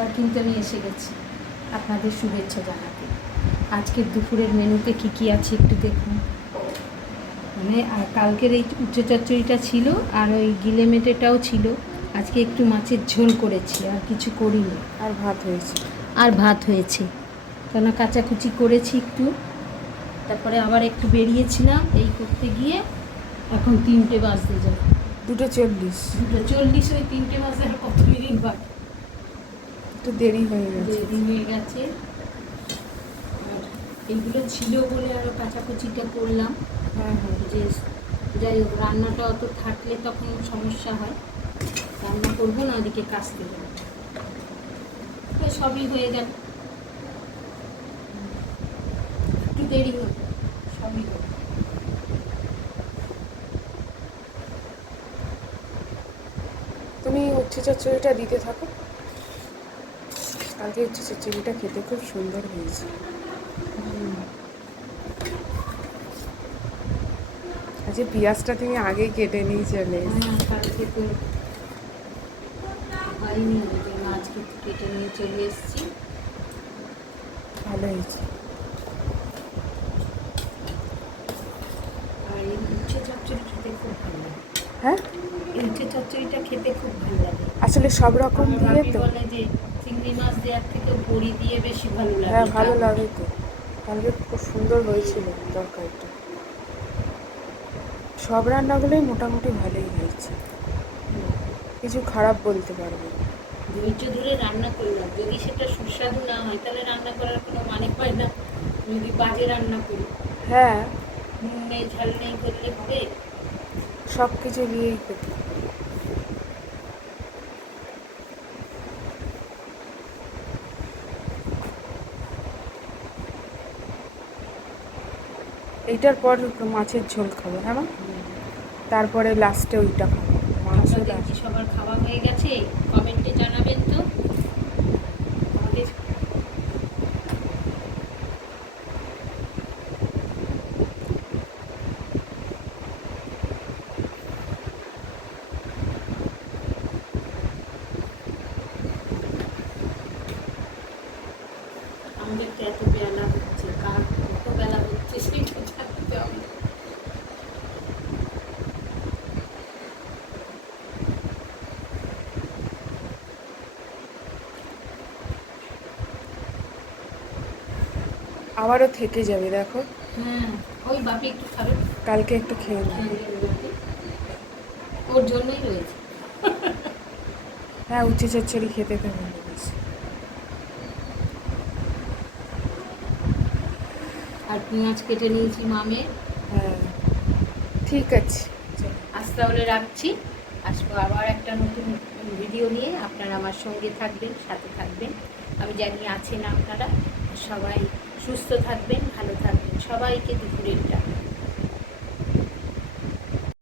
আবার কিন্তু আমি এসে গেছি আপনাদের শুভেচ্ছা জানাতে। আজকের দুপুরের মেনুতে কী কী আছে একটু দেখুন। মানে আর কালকের এই উচ্চ চচ্চড়িটা ছিল, আর ওই গিলে মেটেটাও ছিল। আজকে একটু মাছের ঝোল করেছি, আর কিছু করিনি। আর ভাত হয়েছে। কেন কাচাকুচি করেছি একটু, তারপরে আবার একটু বেরিয়েছিলাম এই করতে গিয়ে। এখন 3টে বাজতে যায়, 2:40। 2:40। ওই 3টে বাজতে আর কত মিনিট বাকি, একটু দেরি হয়ে গেছে। দেরি হয়ে গেছে। আর এইগুলো ছিল বলে আরও কাচাকুচিটা করলাম। হ্যাঁ হ্যাঁ। যে যাই হোক, রান্নাটা অত থাকলে তখন সমস্যা হয়। রান্না করবো না, ওদিকে কাচতে যাবো, সবই হয়ে গেল। একটু দেরি হলো, সবই হলো। তুমি উচ্ছে চচ্চড়িটা দিতে থাকো। কালকে উচ্ছে চচ্চড়িটা খেতে খুব সুন্দর হয়েছে। আজকে পেঁয়াজটা তুমি আগেই কেটে নিয়ে চলে এসেছো। কালকে তো হয়নি, ওই জন্য আজকে কেটে নিয়ে চলে এসেছি। ভালো হয়েছে। আর এই উচ্ছে চচ্চড়ি খেতে খুব ভালো লাগে। হ্যাঁ, এই উচ্ছে চচ্চড়িটা খেতে খুব ভালো লাগে। আসলে সব রকম আমার দিয়ে বাপি তো। বলে যে চিংড়ি মাছ দেওয়ার থেকে বড়ি দিয়ে বেশি ভালো লাগে। হ্যাঁ, ভালো লাগে তো। কালকে খুব সুন্দর হয়েছিল তরকারিটা। সব রান্নাগুলোই মোটামুটি ভালোই হয়েছে, কিছু খারাপ বলতে পারবো না। ধৈর্য ধরে রান্না করলাম, যদি সেটা সুস্বাদু না হয় তাহলে রান্না করার কোনো মানে পায় না। যদি বাজে রান্না করি, হ্যাঁ, নুন নেই ঝাল নেই করলে হবে? সব কিছু দিয়েই খেতে। এইটার পর মাছের ঝোল খাবো, হ্যাঁ মা? তারপরে লাস্টে ওইটা খাবো, মাংস আপনাদের কি লাস্ট। সবার খাওয়া হয়ে গেছে? কমেন্টে জানাবেন তো আমাদের। আমাদের তো এত বেলা হচ্ছে, কার কত বেলা হচ্ছে সেটা জানতে হবে। আবারও থেকে যাবে দেখো। হ্যাঁ, ওই বাপি একটু খাবে, কালকে একটু খেয়ে নেব। খেয়ে নেবে বাপি। ওর জন্যই রয়েছে। হ্যাঁ, উচ্ছে চচ্চড়ি খেতে তো ভালো লেগেছে। আর পেঁয়াজ কেটে নিয়েছি মামে। হ্যাঁ, ঠিক আছে। আজ তাহলে রাখছি, আসবো আবার একটা নতুন ভিডিও নিয়ে। আপনারা আমার সঙ্গে থাকবেন, সাথে থাকবেন। আমি জানি আছেন আপনারা। সবাই সুস্থ থাকবেন, ভালো থাকবেন। সবাইকে দুপুরের টাকা।